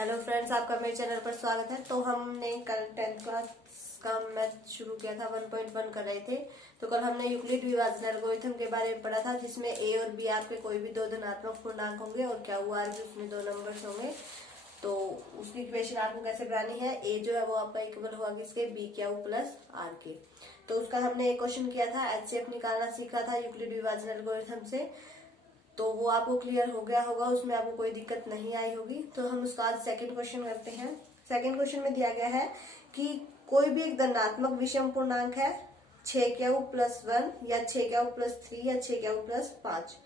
Hello friends, आपका मेरे channel पर स्वागत है। तो हमने कल 10th क्लास का मैथ शुरू किया था, 1.1 कर रहे थे। तो कल हमने यूक्लिड विभाजन एल्गोरिथम के बारे में पढ़ा था, जिसमें ए और बी आपके कोई भी दो धनात्मक पूर्णांक होंगे और क्या हुआ भी उसमें दो नंबर्स होंगे। तो उसकी इक्वेशन आपको कैसे बनानी है, ए जो है वो आपका इक्वल होगा किसके, बी क्यू प्लस आर के। तो उसका हमने एक क्वेश्चन किया था, एचसीएफ निकालना सीखा था यूक्लिड विभाजन एल्गोरिथम से। तो वो आपको क्लियर हो गया होगा, उसमें आपको कोई दिक्कत नहीं आई होगी। तो हम उसका आज सेकंड क्वेश्चन करते हैं। सेकंड क्वेश्चन में दिया गया है कि कोई भी एक धनात्मक विषम पूर्णांक है 6q+1 या 6q+3 या 6q+5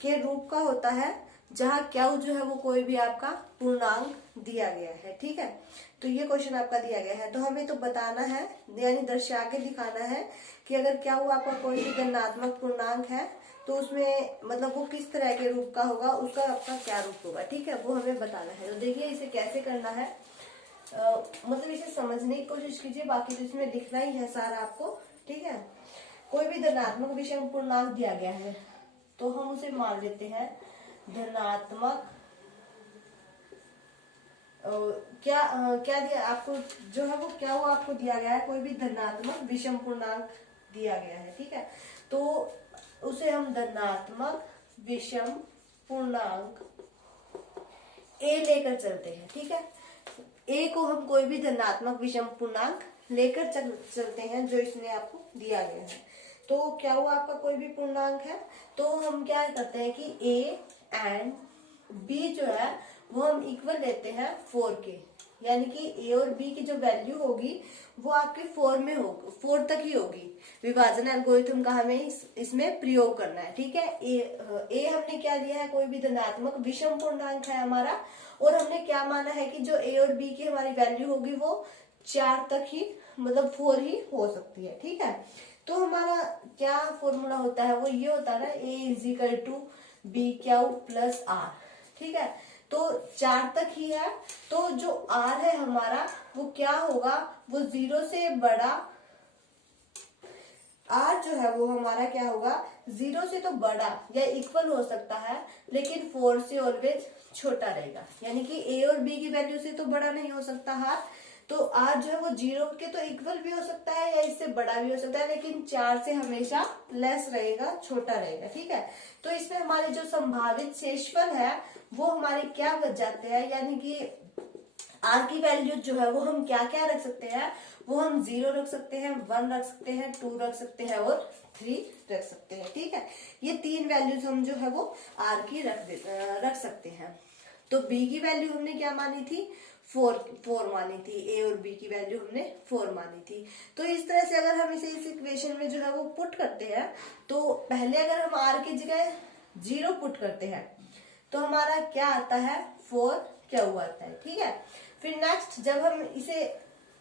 के रूप का होता है, जहां q जो है वो कोई भी आपका पूर्णांक दिया गया है। ठीक है, तो ये क्वेश्चन आपका दिया गया है। तो हमें तो बताना है, यानी दर्शा के दिखाना है कि अगर क्या हुआ आपका कोई भी धनात्मक पूर्णांक है तो उसमें मतलब वो किस तरह के रूप का होगा, उसका आपका क्या रूप होगा। ठीक है, वो हमें बताना है। तो देखिए इसे कैसे करना है, मतलब इसे समझने की कोशिश कीजिए, बाकी तो इसमें लिखना ही है सारा आपको। ठीक है, कोई भी धनात्मक विषम पूर्णांक दिया गया है तो हम उसे मान लेते हैं धनात्मक। क्या दिया आपको, जो है वो क्या हुआ आपको दिया गया है, कोई भी धनात्मक विषम पूर्णांक दिया गया है। ठीक है, तो उसे हम धनात्मक विषम पूर्णांक ए लेकर चलते हैं। ठीक है, ए को हम कोई भी धनात्मक विषम पूर्णांक लेकर चलते हैं जो इसने आपको दिया गया है। तो क्या हुआ आपका कोई भी पूर्णांक है तो हम क्या करते हैं कि ए एंड बी जो है वो हम इक्वल लेते हैं 4 के, यानी कि ए और बी की जो वैल्यू होगी वो आपके 4 में होगी, 4 तक ही होगी। विभाजन एल्गोरिथम का हमें इसमें प्रयोग करना है। ठीक है, ए हमने क्या दिया है, कोई भी धनात्मक विषम पूर्णांक है हमारा, और हमने क्या माना है कि जो ए और बी की हमारी वैल्यू होगी वो 4 तक ही, मतलब 4 ही हो सकती है। ठीक है, तो हमारा क्या फॉर्मूला होता है, वो ये होता है ना, A=BQ+R। ठीक है, तो 4 तक ही है, तो जो R है हमारा वो क्या होगा, वो 0 से बड़ा, R जो है वो हमारा क्या होगा, 0 से तो बड़ा या इक्वल हो सकता है, लेकिन 4 से ऑलवेज छोटा रहेगा। यानी कि ए और बी की वैल्यू से तो बड़ा नहीं हो सकता R, तो R जो है वो 0 के तो इक्वल भी हो सकता है या इससे बड़ा भी हो सकता है, लेकिन 4 से हमेशा लेस रहेगा, छोटा रहेगा। ठीक है, तो इसमें हमारे जो संभावित शेषफल है वो हमारे क्या बच जाते हैं, यानी कि R की वैल्यू जो है वो हम क्या क्या रख सकते हैं, वो हम 0 रख सकते हैं, 1 रख सकते हैं, 2 रख सकते हैं और 3 रख सकते हैं। ठीक है, ये 3 वैल्यूज हम जो है वो R की रख सकते हैं। तो B की वैल्यू हमने क्या मानी थी, 4 मानी थी, ए और बी की वैल्यू हमने 4 मानी थी। तो इस तरह से अगर हम इसे इस इक्वेशन में जो है वो पुट करते हैं, तो पहले अगर हम R की जगह 0 पुट करते हैं तो हमारा क्या आता है, 4 क्या हुआ आता है। ठीक है, फिर नेक्स्ट जब हम इसे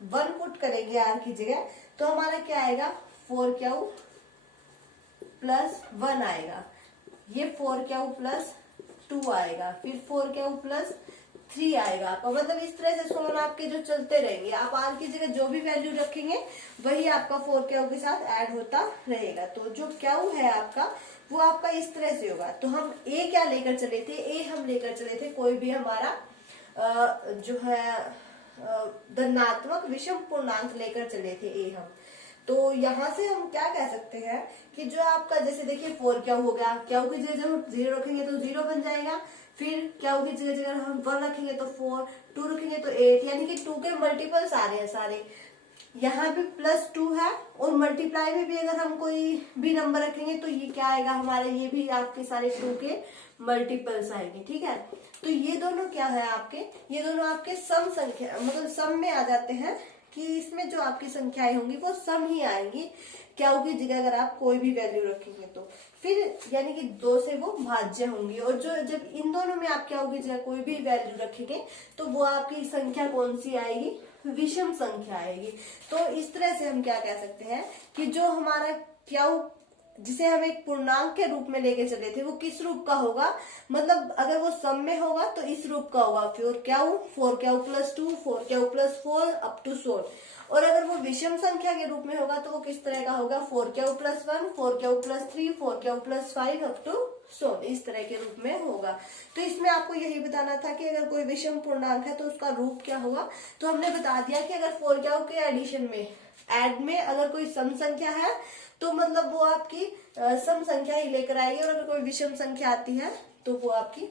1 पुट करेंगे R की जगह तो हमारा क्या आएगा, 4q+1 आएगा, ये 4q+2 आएगा, फिर 4q+3 आएगा आपका। मतलब इस तरह से सोन आपके जो चलते रहेंगे, आप R की जगह जो भी वैल्यू रखेंगे वही आपका 4q के साथ ऐड होता रहेगा। तो जो q है आपका वो आपका इस तरह से होगा। तो हम A क्या लेकर चले थे, A हम लेकर चले थे कोई भी हमारा जो है धनात्मक विषम पूर्णांक लेकर चले थे A हम। तो यहाँ से हम क्या कह सकते हैं कि जो आपका, जैसे देखिए 4 क्या हो गया, क्या की जगह जब हम 0 रखेंगे तो 0 बन जाएगा, फिर क्या की जगह हम 1 रखेंगे तो 4, 2 रखेंगे तो 8, यानी कि 2 के मल्टीपल्स आ रहे हैं सारे। यहाँ भी +2 है, और मल्टीप्लाई में भी अगर हम कोई भी नंबर रखेंगे तो ये क्या आएगा हमारे, ये भी आपके सारे 2 के मल्टीपल्स आएंगे। ठीक है, तो ये दोनों क्या है आपके, ये दोनों आपके सम संख्या, मतलब सम में आ जाते हैं, कि इसमें जो आपकी संख्याएं होंगी वो सम ही आएंगी क्या होगी जगह अगर आप कोई भी वैल्यू रखेंगे तो, फिर यानी कि 2 से वो भाज्य होंगी। और जो जब इन दोनों में आप क्या होगी जगह कोई भी वैल्यू रखेंगे तो वो आपकी संख्या कौन सी आएगी, विषम संख्या आएगी। तो इस तरह से हम क्या कह सकते हैं कि जो हमारा क्या, जिसे हम एक पूर्णांक के रूप में लेके चले थे वो किस रूप का होगा, मतलब अगर वो सम में होगा तो इस रूप का होगा, फिर क्या 4q+2, 4q+4 अप टू 16। और अगर वो विषम संख्या के रूप में होगा तो वो किस तरह का होगा, 4q+1, 4q+3, 4q+5 up to सो इस तरह के रूप में होगा। तो इसमें आपको यही बताना था कि अगर कोई विषम पूर्णांक है तो उसका रूप क्या होगा। तो हमने बता दिया कि अगर फोर क्या के एडिशन में ऐड में अगर कोई सम संख्या है तो मतलब वो आपकी सम संख्या ही लेकर आएगी, और अगर कोई विषम संख्या आती है तो वो आपकी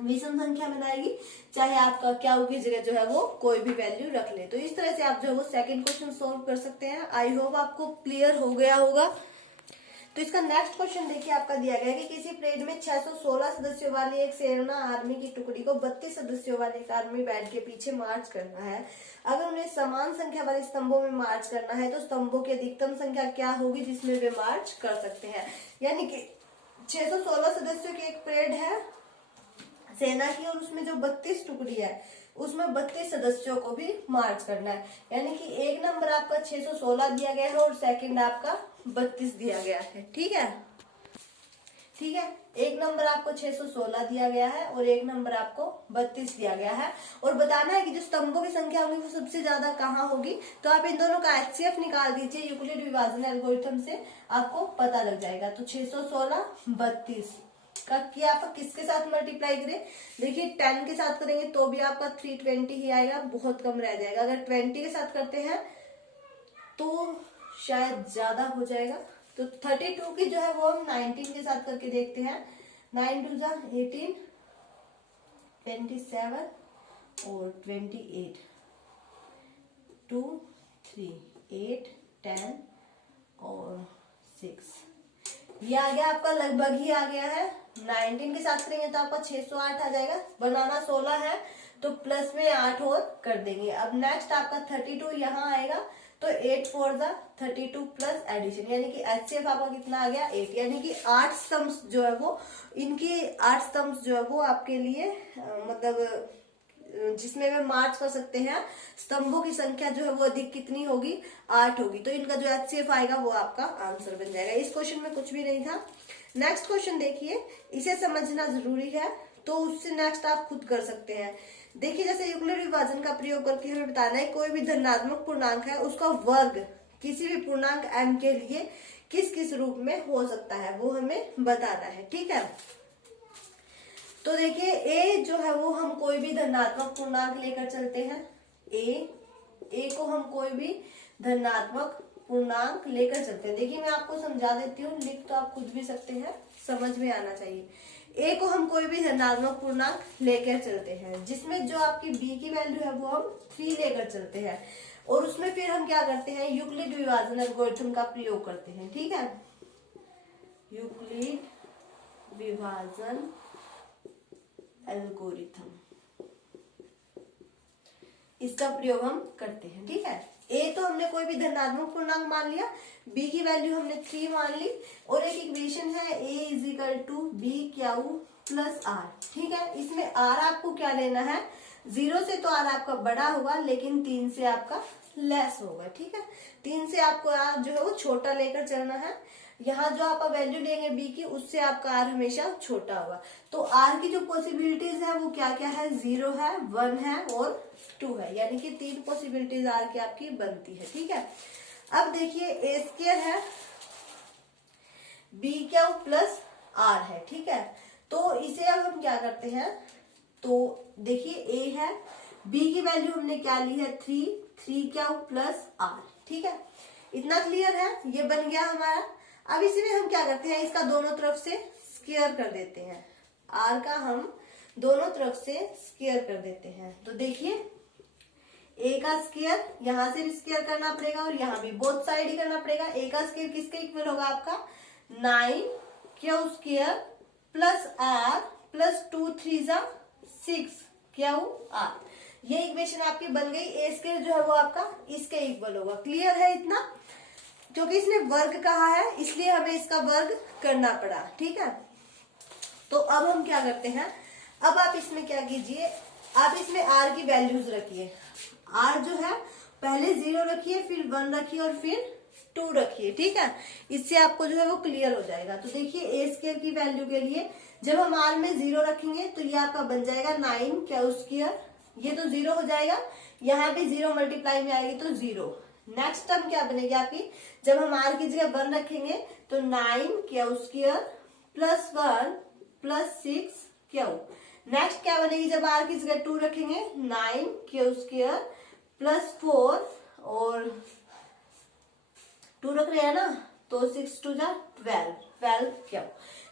विषम संख्या बनाएगी, चाहे आपका क्या की जगह जो है वो कोई भी वैल्यू रख ले। तो इस तरह से आप जो है वो सेकंड क्वेश्चन सोल्व कर सकते हैं। आई होप आपको क्लियर हो गया होगा। तो इसका नेक्स्ट क्वेश्चन देखिए, आपका दिया गया है कि किसी परेड में 616 सदस्यों वाली एक सेना आर्मी की टुकड़ी को 32 सदस्यों वाले एक आर्मी बैंड के पीछे मार्च करना है। अगर उन्हें समान संख्या वाले स्तंभों में मार्च करना है तो स्तंभों की अधिकतम संख्या क्या होगी जिसमें वे मार्च कर सकते हैं। यानी कि 616 सदस्यों की एक परेड है सेना की, और उसमें जो 32 टुकड़ी है उसमें 32 सदस्यों को भी मार्च करना है। यानी कि एक नंबर आपका 616 दिया गया है और सेकंड आपका 32 दिया गया है। ठीक है, ठीक है, एक नंबर आपको 616 दिया गया है और एक नंबर आपको 32 दिया गया है, और बताना है कि जो स्तंभों की संख्या होगी वो सबसे ज्यादा कहाँ होगी। तो आप इन दोनों का HCF निकाल दीजिए, यूक्लिड विभाजन एल्गोरिथम से आपको पता लग जाएगा। तो 616 32 का किया आपका किसके साथ मल्टीप्लाई करें, देखिए 10 के साथ करेंगे तो भी आपका 320 ही आएगा, बहुत कम रह जाएगा। अगर 20 के साथ करते हैं तो शायद ज्यादा हो जाएगा। तो 32 की जो है वो हम 19 के साथ करके देखते हैं। 9 2 18, 27 और 28, 2 3 8 10 और 6, ये आ गया आपका, लगभग ही आ गया है। 19 के साथ करेंगे तो आपका 608 आ जाएगा। बनाना 16 है तो प्लस में 8 और कर देंगे। अब नेक्स्ट आपका 32 यहाँ आएगा, तो 8 4 32 प्लस एडिशन, यानी कि HCF आपका कितना आ गया 8। यानी कि 8 स्तंभ जो है वो, इनकी 8 स्तंभ जो है वो आपके लिए मतलब जिसमें वे मार्च कर सकते हैं, स्तंभों की संख्या जो है वो अधिक कितनी होगी 8 होगी। तो इनका जो HCF आएगा वो आपका आंसर बन जाएगा। इस क्वेश्चन में कुछ भी नहीं था। नेक्स्ट क्वेश्चन देखिए, इसे समझना जरूरी है तो उससे नेक्स्ट आप खुद कर सकते हैं। देखिए जैसे यूक्लिड विभाजन का प्रयोग करके हमें बताना है कोई भी धनात्मक पूर्णांक है उसका वर्ग किसी भी पूर्णांक m के लिए किस किस रूप में हो सकता है वो हमें बताना है। ठीक है, तो देखिए a जो है वो हम कोई भी धनात्मक पूर्णांक लेकर चलते हैं। a को हम कोई भी धनात्मक पूर्णांक लेकर चलते हैं। देखिए मैं आपको समझा देती हूँ, लिख तो आप खुद भी सकते हैं, समझ में आना चाहिए। a को हम कोई भी धनात्मक पूर्णांक लेकर चलते हैं, जिसमें जो आपकी b की वैल्यू है वो हम 3 लेकर चलते हैं, और उसमें फिर हम क्या करते हैं यूक्लिड विभाजन एल्गोरिथम का प्रयोग करते हैं। ठीक है, यूक्लिड विभाजन एल्गोरिथम, इसका प्रयोग हम करते हैं। ठीक है, a तो हमने कोई भी धनात्मक पूर्णांक मान लिया, b की वैल्यू हमने 3 मान ली, और एक इक्वेशन है a = b प्लस r। ठीक है, इसमें r आपको क्या लेना है, 0 से तो r आपका बड़ा होगा लेकिन 3 से आपका लेस होगा। ठीक है, 3 से आपको r जो है वो छोटा लेकर चलना है। यहाँ जो आप वैल्यू लेंगे b की, उससे आपका r हमेशा छोटा होगा। तो r की जो पॉसिबिलिटीज है वो क्या क्या है, 0 है, 1 है और 2 है, यानी कि 3 पॉसिबिलिटीज r की आपकी बनती है। ठीक है, अब देखिए a² है, b³ प्लस r है। ठीक है, तो इसे अब हम क्या करते हैं, तो देखिए a है, b की वैल्यू हमने क्या ली है 3³ प्लस r। ठीक है, इतना क्लियर है, ये बन गया हमारा। अब इसमें हम क्या करते हैं, इसका दोनों तरफ से स्क्वायर कर देते हैं, r का हम दोनों तरफ से स्क्वायर कर देते हैं। तो देखिए a का स्क्वायर यहाँ से भी स्क्वायर करना पड़ेगा और यहाँ भी बोथ साइड ही करना पड़ेगा। a का स्क्वायर किसके इक्वल होगा आपका 9q² plus r plus 2 3 6qr। ये इक्वेशन आपकी बन गई। a² जो है वो आपका इसके इक्वल होगा। क्लियर है इतना, क्योंकि इसने वर्ग कहा है इसलिए हमें इसका वर्ग करना पड़ा। ठीक है, तो अब हम क्या करते हैं, अब आप इसमें क्या कीजिए, आप इसमें r की वैल्यूज रखिए। r जो है पहले 0 रखिए, फिर 1 रखिए और फिर 2 रखिए। ठीक है, इससे आपको जो है वो क्लियर हो जाएगा। तो देखिए a² की वैल्यू के लिए जब हम r में 0 रखेंगे तो ये आपका बन जाएगा 9q², ये तो 0 हो जाएगा, यहाँ भी 0 मल्टीप्लाई में आएगी तो 0। नेक्स्ट टर्म क्या बनेगी आपकी, जब हम r की जगह 1 रखेंगे तो 9q² +1 +6 क्यू। नेक्स्ट क्या बनेगी जब आर की जगह 2 रखेंगे, 9 क्यू² +4 और 2 रख रहे हैं ना, तो 6 2 जा 12 क्यू।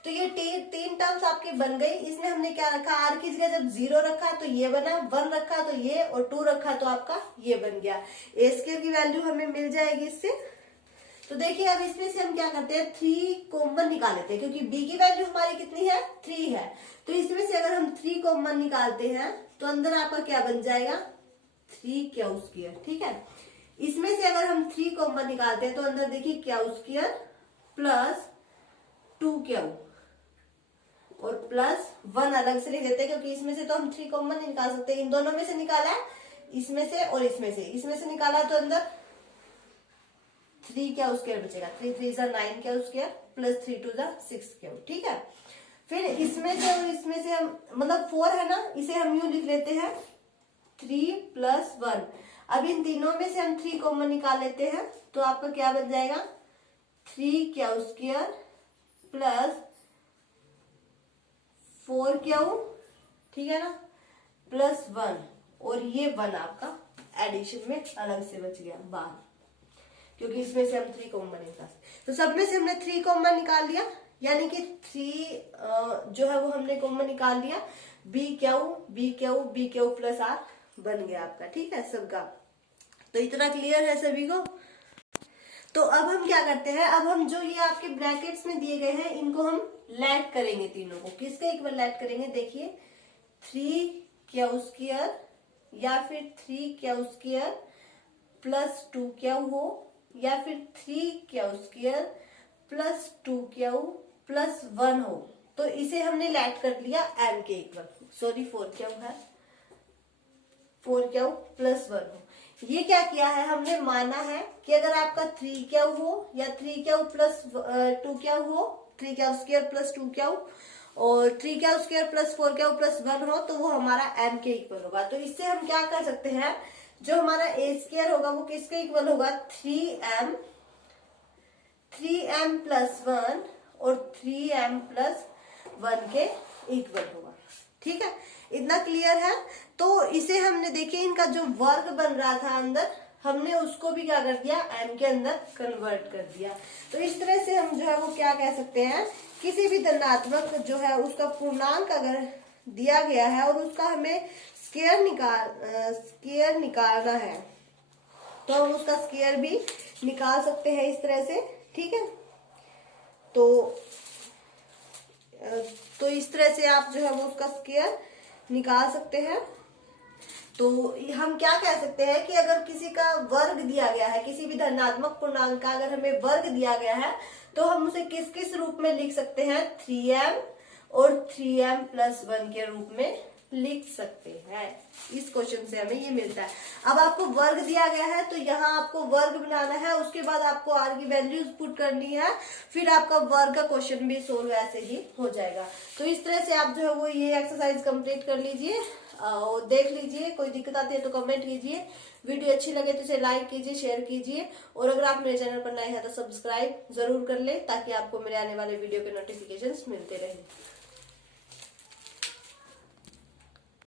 तो ये तीन टर्म्स आपके बन गई। इसमें हमने क्या रखा, आर की जगह जब 0 रखा तो ये बना, 1 रखा तो ये, और 2 रखा तो आपका ये बन गया। ए स्क्वायर की वैल्यू हमें मिल जाएगी इससे। तो देखिए अब इसमें से हम क्या करते हैं, 3 कॉमन निकाल लेते हैं, क्योंकि बी की वैल्यू हमारी कितनी है, 3 है। तो इसमें से अगर हम 3 कॉमन निकालते हैं तो अंदर आपका क्या बन जाएगा, 3 ठीक है। इसमें से अगर हम 3 कॉमन निकालते हैं तो अंदर देखिए क्यू² +2 और +1 अलग से लिख देते हैं, क्योंकि इसमें से तो हम 3 कॉमन नहीं निकाल सकते। इन दोनों में से निकाला है, इसमें से और इसमें से निकाला, तो अंदर 3 बचेगा, 3 3 9 +3 2 6 ठीक है। फिर इसमें से और इसमें से हम मतलब 4 है ना, इसे हम यूं लिख लेते हैं 3 +1। अब इन तीनों में से हम 3 कॉमन निकाल लेते हैं, तो आपका क्या बन जाएगा, 3 +4 ठीक है ना, +1 और ये 1 आपका एडिशन में अलग से बच गया बाहर, क्योंकि इसमें से हम 3 कॉमन निकाल। तो सब में से हमने 3 कॉमन निकाल लिया, यानी कि 3 जो है वो हमने कॉमन निकाल लिया। BQ +R बन गया आपका, ठीक है सबका। तो इतना क्लियर है सभी को। तो अब हम क्या करते हैं, अब हम जो ये आपके ब्रैकेट्स में दिए गए हैं इनको हम लैट करेंगे, तीनों को किसके इक्वल लैट करेंगे। देखिए 3Q² या फिर 3Q² +2Q हो, या फिर 3Q² +2Q +1 हो, तो इसे हमने लैट कर लिया m के इक्वल। सॉरी 4Q है, 4Q +1 हो। ये क्या किया है, हमने माना है कि अगर आपका 3Q हो या 3Q +2Q हो, 3Q² +2Q और 3Q² +4Q +1 हो, तो वो हमारा m के इक्वल होगा। तो इससे हम क्या कर सकते हैं, जो हमारा A² होगा वो किसके इक्वल होगा, 3m +1 और 3m +1 के इक्वल होगा, ठीक है। इतना क्लियर है। तो इसे हमने देखिए इनका जो वर्ग बन रहा था अंदर, हमने उसको भी क्या कर दिया, m के अंदर कन्वर्ट कर दिया। तो इस तरह से हम जो है वो क्या कह सकते हैं, किसी भी धनात्मक जो है उसका पूर्णांक अगर दिया गया है और उसका हमें स्क्वायर निकालना है, तो हम उसका स्क्वायर भी निकाल सकते हैं इस तरह से, ठीक है। तो इस तरह से आप जो है वो उसका स्क्वायर निकाल सकते हैं। तो हम क्या कह सकते हैं कि अगर किसी का वर्ग दिया गया है, किसी भी धनात्मक पूर्णांक का अगर हमें वर्ग दिया गया है, तो हम उसे किस किस रूप में लिख सकते हैं, 3m और 3m +1 के रूप में लिख सकते हैं। इस क्वेश्चन से हमें ये मिलता है। अब आपको वर्ग दिया गया है तो यहाँ आपको वर्ग बनाना है, उसके बाद आपको आर की वैल्यूज पुट करनी है, फिर आपका वर्ग का क्वेश्चन भी सोल्व ऐसे ही हो जाएगा। तो इस तरह से आप जो है वो ये एक्सरसाइज कंप्लीट कर लीजिए और देख लीजिए। कोई दिक्कत आती है तो कमेंट कीजिए, वीडियो अच्छी लगे तो इसे लाइक कीजिए, शेयर कीजिए, और अगर आप मेरे चैनल पर नए हैं तो सब्सक्राइब जरूर कर ले, ताकि आपको मेरे आने वाले वीडियो के नोटिफिकेशंस मिलते रहें।